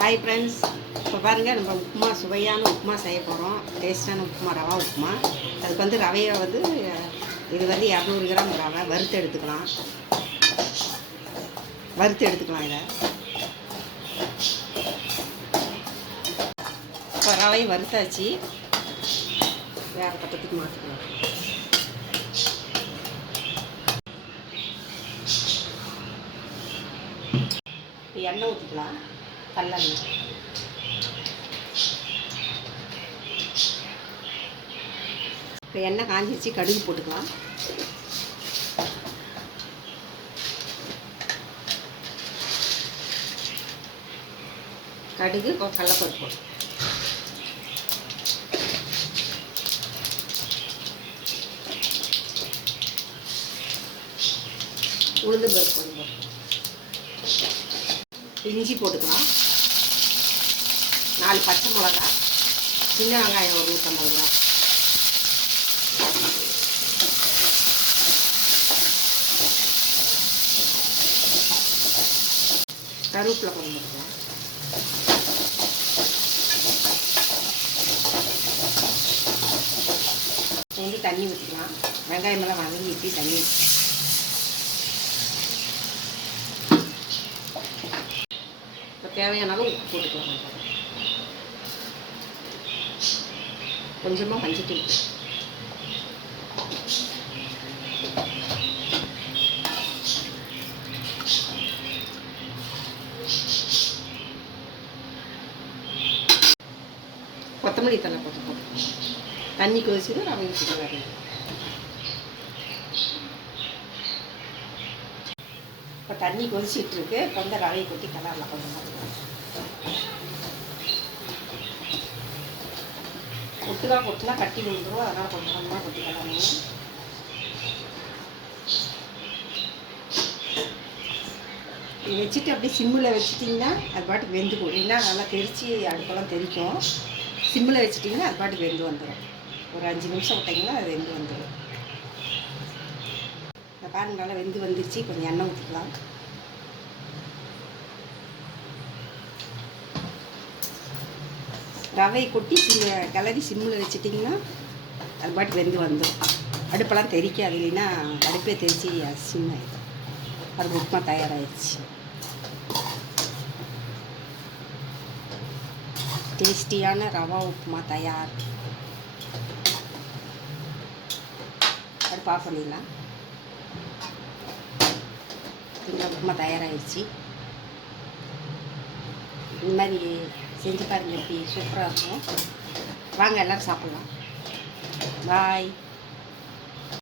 Hi friends இப்போ பாருங்கள் நம்ம உப்புமா சுவையான உப்புமா செய்ய போகிறோம் டேஸ்டான உப்புமா ரவா உப்புமா. அதுக்கு வந்து ரவையை வந்து இது வந்து இரநூறு கிராம் ரவை வறுத்து எடுத்துக்கலாம். வறுத்து எடுத்துக்கலாம் இதை. இப்போ ரவையை வறுத்தாச்சு. வேறு பக்கத்துக்கு மாற்றிக்கலாம் எண்ணெய் ஊற்றிக்கலாம் கல்லெண்ணெய் இப்போ எண்ணெய் காஞ்சிச்சு கடுகு போட்டுக்கலாம். கடுகு கடலப்பருப்பு. உளுந்து பருப்பு இஞ்சி போட்டுக்கலாம். நாலு பச்சை மிளகா சின்ன வெங்காயம் ஒரு நூற்றம்பது கிராம். கருவேப்பிலை கொண்டு போட்டுக்கலாம் வந்து தண்ணி ஊற்றிக்கலாம் வெங்காயம் எல்லாம் வதங்கிட்டு தண்ணி ஊற்றி இப்போ தேவையான அளவு உப்பு போட்டுக்கலாம். கொஞ்சமாக மஞ்சத்தூள் கொத்தமல்லி தலை கொஞ்சம் போட்டு தண்ணி கொதிச்சுட்டு ரவை ஊற்றிட்டு வரணும் இப்போ தண்ணி கொதிச்சிட்டு இருக்கு. இப்போ வந்து ரவையை கொட்டி கலரில் கொஞ்சம் ஒட்டுக்கா கொட்டினா கட்டி விழுந்துடும் அதனால் கொஞ்சம் கொஞ்சமாக கொட்டி கலரணும் வச்சுட்டு அப்படியே சிம்மில் வச்சுட்டிங்கன்னா அது பாட்டுக்கு வெந்துக்கும் இல்லைன்னா நல்லா தெரித்து அடுப்பெல்லாம் தெரிக்கும் சிம்மில் வச்சுட்டிங்கன்னா அது பாட்டுக்கு வெந்து வந்துடும் ஒரு அஞ்சு நிமிஷம் விட்டிங்கன்னா அது வெந்து வந்துடும் இந்த பாருங்க நல்லா வெந்து வந்துருச்சு. கொஞ்சம் எண்ணெய் ஊற்றிக்கலாம் ரவை கொட்டி சிம்ம கிளறி சிம்மில் வச்சிட்டிங்கன்னா அது பாட்டு வெந்து வந்துடும் அடுப்பெல்லாம் தெரிக்காது இல்லைன்னா அடுப்பே தெரிச்சு சிம் ஆகிடும் அது உப்புமா தயாராகிடுச்சு டேஸ்டியான ரவா உப்புமா தயார். அடுப்பு ஆஃப் பண்ணிடலாம். உப்புமா தயாராகிடுச்சு இந்த மாதிரி செஞ்சு பாருங்க எப்படி சூப்பராக இருக்கும். வாங்க எல்லோரும் சாப்பிட்லாம். பாய்